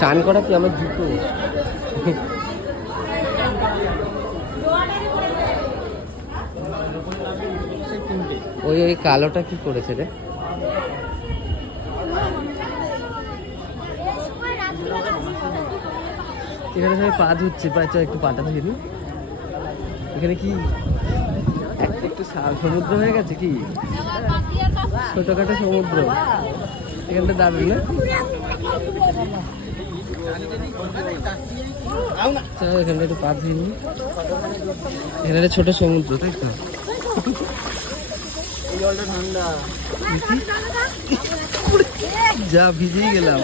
চান করা কি আমার জুতো? ওই ওই কালোটা কি করেছে রে? এখানে সবাই পা ধুচ্ছে, পা চ একটু পাটা ধুয়ে এখানে কি একটু সমুদ্র হয়ে গেছে কি? ছোটখাটো সমুদ্র। এখানটা দারুণ না? চল এখানে ছোট সমুদ্র, তাই তো? যা ভিজেই গেলাম।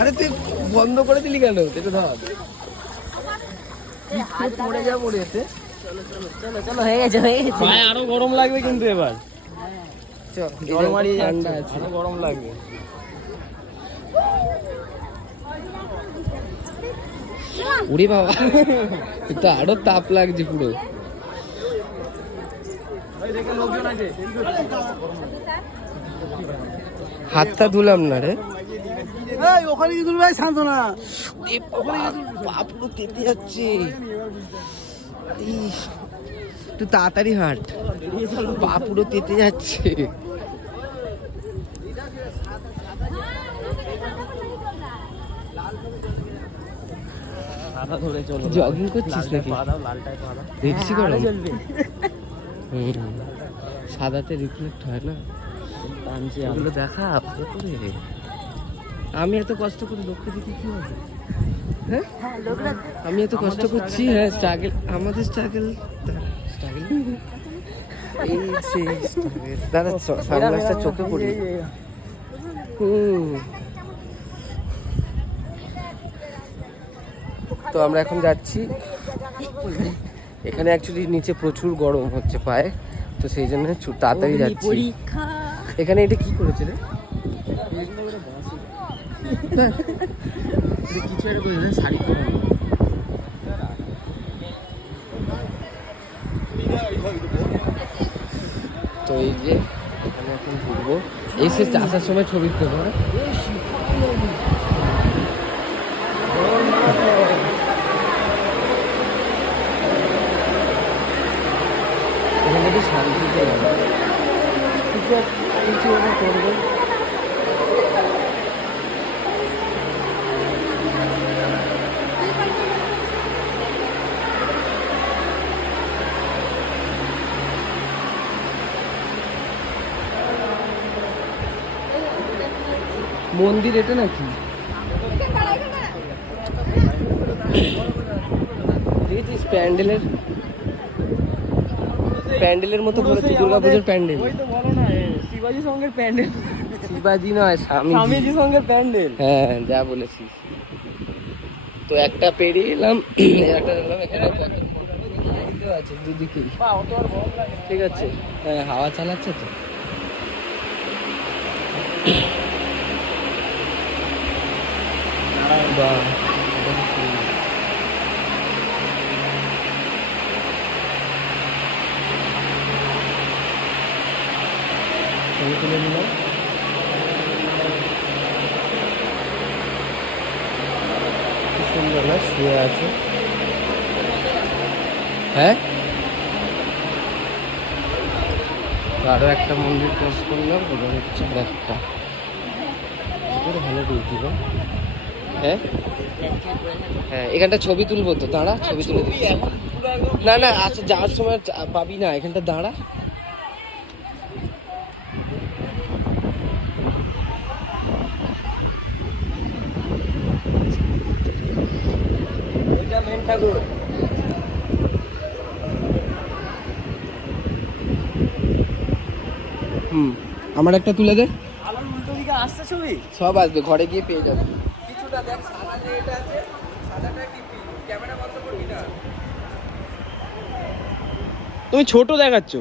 আরে, তুই বন্ধ করে দিলি কেন এটা ধর। আরও গরম লাগবে কিন্তু এবার। মারিয়ে ঠান্ডা আছে গরম লাগবে। উড়ি বাবা। তো আরও তাপ লাগছে পুরো। হাতটা ধুলাম না রে। ওখানে কি তুলবে শান্ত না পা পুরো যাচ্ছে। একটু তাড়াতাড়ি হাঁট। পা পুরো তেতে যাচ্ছে। সাদা ধরে চলো। জগিং করছিস নাকি? দেখছি হ্যাঁ, চলবে। সাদাতে রিফ্লেক্ট হয় না? এগুলো দেখা ভালো করে। আমি এত কষ্ট করে লক্ষ্য দেখি কি হবে? হ্যাঁ? আমি এত কষ্ট করছি হ্যাঁ স্ট্রাগল আমাদের স্ট্রাগল স্ট্রাগল এই সেই দাদা সানগ্লাসটা চোখে পড়ি। হুম। তো আমরা এখন যাচ্ছি। এখানে অ্যাকচুয়ালি নিচে প্রচুর গরম হচ্ছে পায়ে তো সেই জন্য তাড়াতাড়ি যাচ্ছি। এখানে এটা কি করেছে রে? কিছু একটা করেছে শাড়ি পরে। তো এই যে এখানে এখন ঘুরবো। এসে আসার সময় ছবি তুলবো হ্যাঁ? এখানে একটু শান্তিতে যাব কিছু এক- কিছু একটা করব মন্দির এটা নাকি? দেখেছিস প্যান্ডেলের? প্যান্ডেলের মতো বলেছে দুর্গা পুজোর প্যান্ডেল। ওই তো বলো না শিবাজি সঙ্গের প্যান্ডেল। শিবাজি নয় স্বামী স্বামীজি সঙ্গের প্যান্ডেল। হ্যাঁ যা বলেছিস। তো একটা পেরিয়ে এলাম একটা এলাম এখানে আছে দুদিকেই। ঠিক আছে। হ্যাঁ হাওয়া চালাচ্ছে তো। না শুয়ে আছে হ্যাঁ? তো আরও একটা মন্দির ক্রস করলাম, এবার হচ্ছে একটা ভালো দিয়েছি গো। হ্যাঁ? হ্যাঁ এখানটা ছবি তুলবো তো দাঁড়া ছবি তুলে দিচ্ছি। না না আচ্ছা যাওয়ার সময় পাবি না এখানটা দাঁড়া। হুম আমার একটা তুলে দে। আলোর উল্টো দিকে আসছে ছবি? সব আসবে ঘরে গিয়ে পেয়ে যাবে। কিছুটা দেখ সাদা যে এটা আছে সাদাটা টিপি ক্যামেরা বন্ধ করবি না? তুমি ছোট দেখাচ্ছ।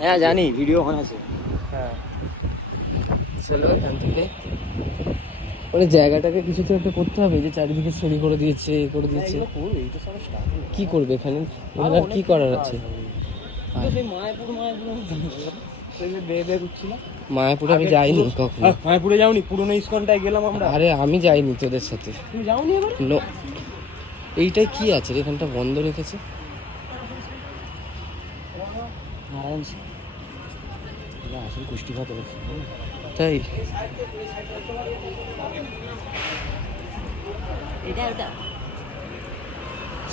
হ্যাঁ জানি ভিডিও অন আছে। হ্যাঁ। চলো এখান থেকে। মানে জায়গাটাকে কিছু তো একটা করতে হবে যে চারিদিকে সিঁড়ি করে দিয়েছে এ করে দিয়েছে। কি করবে এখানে? এখানে আর কি করার আছে? মায়াপুর মায়াপুর আমি যাইনি কখনো। মায়াপুরে যাওনি? পুরোনো ইস্কনটায় গেলাম আমরা। আরে আমি যাইনি তোদের সাথে। যাওনি এবার? নো। এইটাই কি আছে? এখানটা বন্ধ রেখেছে? আসল কুষ্টিঘাত রয়েছে তাই? এটা ওটা।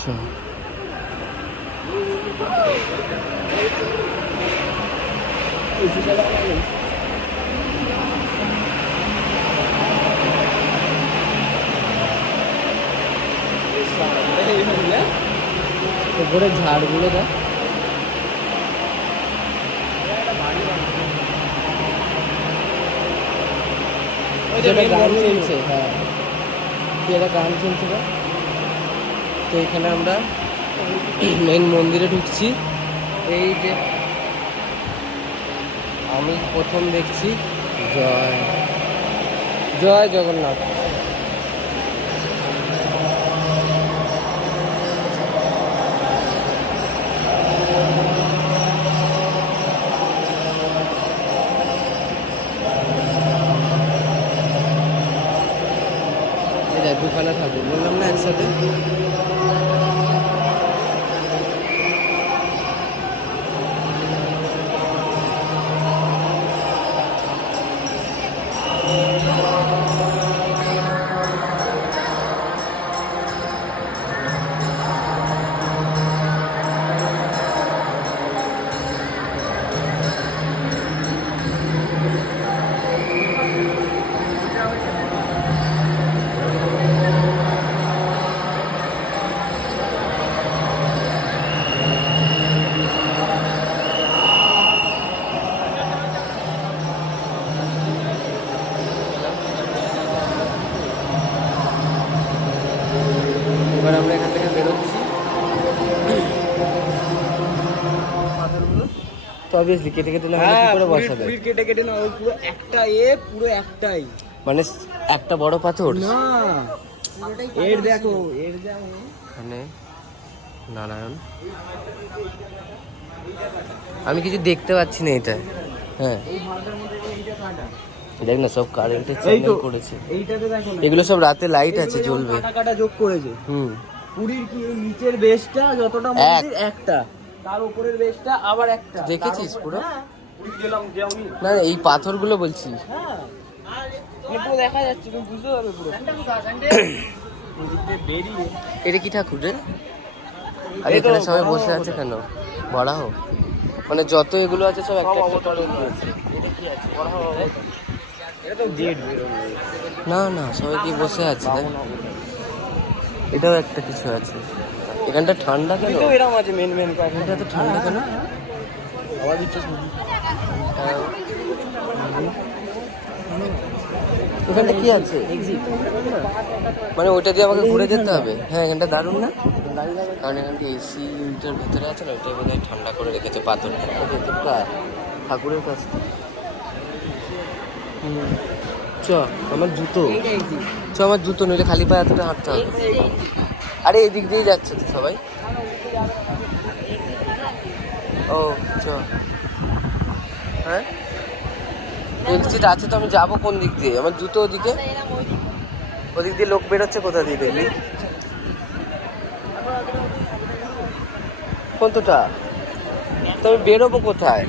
আচ্ছা উপরে ঝাড়গুলো দেখ যেটা গান চলছে হ্যাঁ যেটা গান চলছে না তো এখানে আমরা মেন মন্দিরে ঢুকছি। এই যে আমি প্রথম দেখছি জয়। জয় জগন্নাথ। অবভিয়াসলি কেটে কেটে না হলে কি করে কেটে কেটে না ওই পুরো একটা এ পুরো একটাই। মানে একটা বড় পাথর? না এর দেখো। এর দেখো। এখানে নারায়ণ। আমি কিছু দেখতে পাচ্ছি না এটা। হ্যাঁ। দেখ না সব কারেন্টের চ্যানেল করেছে। এগুলো সব রাতে লাইট আছে জ্বলবে। কাটা যোগ করেছে। হুম। পুরীর কি নিচের বেসটা যতটা মন্দির একটা। তার উপরের বেসটা আবার একটা। দেখেছিস পুরো? হ্যাঁ। গেলাম না না, এই পাথরগুলো বলছি। হ্যাঁ। মানে পুরো দেখা যাচ্ছে তুমি বুঝতে পারবে পুরো। এদিক দিয়ে বেরিয়ে এটা কি ঠাকুর রে? আর এখানে সবাই বসে আছে কেন? বড়াহ মানে যত এগুলো আছে সব একটা একটা না না সবাই কি বসে আছে? এটাও একটা কিছু আছে। এখানটা ঠান্ডা কেন? এরকম আছে মেন মেন এখানটা তো ঠান্ডা কেন? আবার দিচ্ছে এখানটা কি আছে? মানে ওইটা দিয়ে আমাকে ঘুরে যেতে হবে? হ্যাঁ এখানটা দারুণ না? কারণ এখানটা এসি ইউনিটের ভিতরে আছে না ওইটাই বোধহয় ঠান্ডা করে রেখেছে পাথর ঠাকুরের কাছ। চ আমার জুতো। চ আমার জুতো নইলে খালি পায়ে এতটা হাঁটতে হবে। আরে এই দিক দিয়ে যাচ্ছে তো সবাই। ও চ হ্যাঁ? এক্সিট আছে তো আমি যাব কোন দিক দিয়ে? আমার জুতো ওদিকে। ওদিক দিয়ে লোক বেরোচ্ছে কোথা দিয়ে দেখলি কোনটা? তো আমি বেরোবো কোথায়?